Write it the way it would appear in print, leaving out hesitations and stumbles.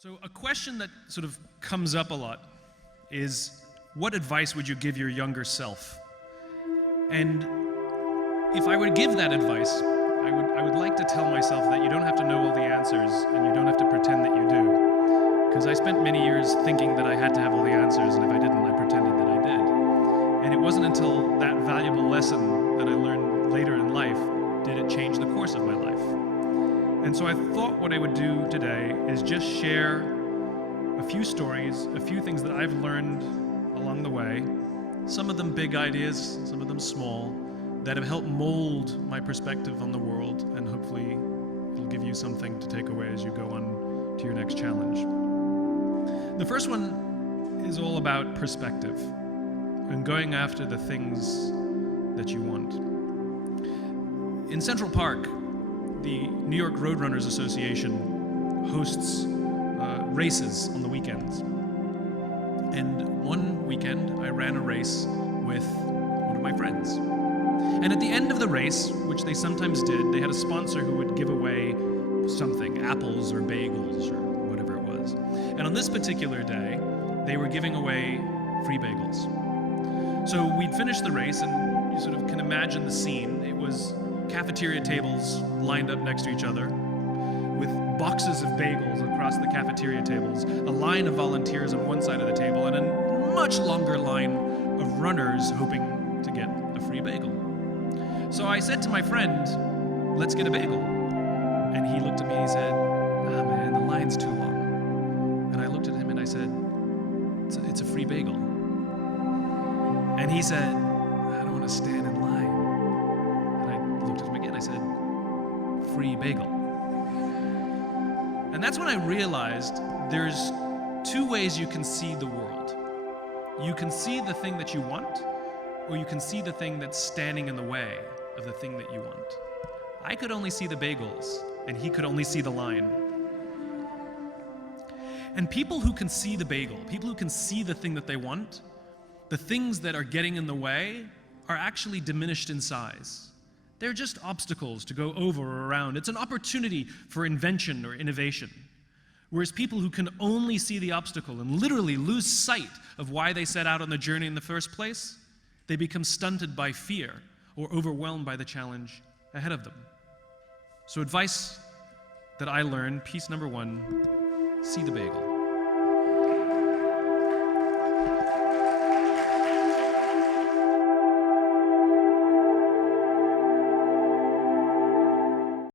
So a question that sort of comes up a lot is, what advice would you give your younger self? And if I were to give that advice, I would like to tell myself that you don't have to know all the answers and you don't have to pretend that you do. Because I spent many years thinking that I had to have all the answers, and if I didn't, I pretended that I did. And it wasn't until that valuable lesson that I learned later in life did it change the course of my life. And so I thought what I would do today is just share a few stories, a few things that I've learned along the way, some of them big ideas, some of them small, that have helped mold my perspective on the world, and hopefully it'll give you something to take away as you go on to your next challenge. The first one is all about perspective and going after the things that you want. In Central Park, the New York Roadrunners Association hosts races on the weekends. And one weekend, I ran a race with one of my friends. And at the end of the race, which they sometimes did, they had a sponsor who would give away something, apples or bagels or whatever it was. And on this particular day, they were giving away free bagels. So we'd finished the race, and you sort of can imagine the scene. It was cafeteria tables lined up next to each other with boxes of bagels across the cafeteria tables, a line of volunteers on one side of the table, and a much longer line of runners hoping to get a free bagel. So I said to my friend, let's get a bagel. And he looked at me and he said, ah man, the line's too long. And I looked at him and I said, it's a free bagel. And he said, I don't want to stand in line. And I looked at him again, I said, free bagel. And that's when I realized there's two ways you can see the world. You can see the thing that you want, or you can see the thing that's standing in the way of the thing that you want. I could only see the bagels, and he could only see the line. And people who can see the bagel, people who can see the thing that they want, the things that are getting in the way are actually diminished in size. They're just obstacles to go over or around. It's an opportunity for invention or innovation. Whereas people who can only see the obstacle and literally lose sight of why they set out on the journey in the first place, they become stunted by fear or overwhelmed by the challenge ahead of them. So advice that I learned, piece number one, see the bagel.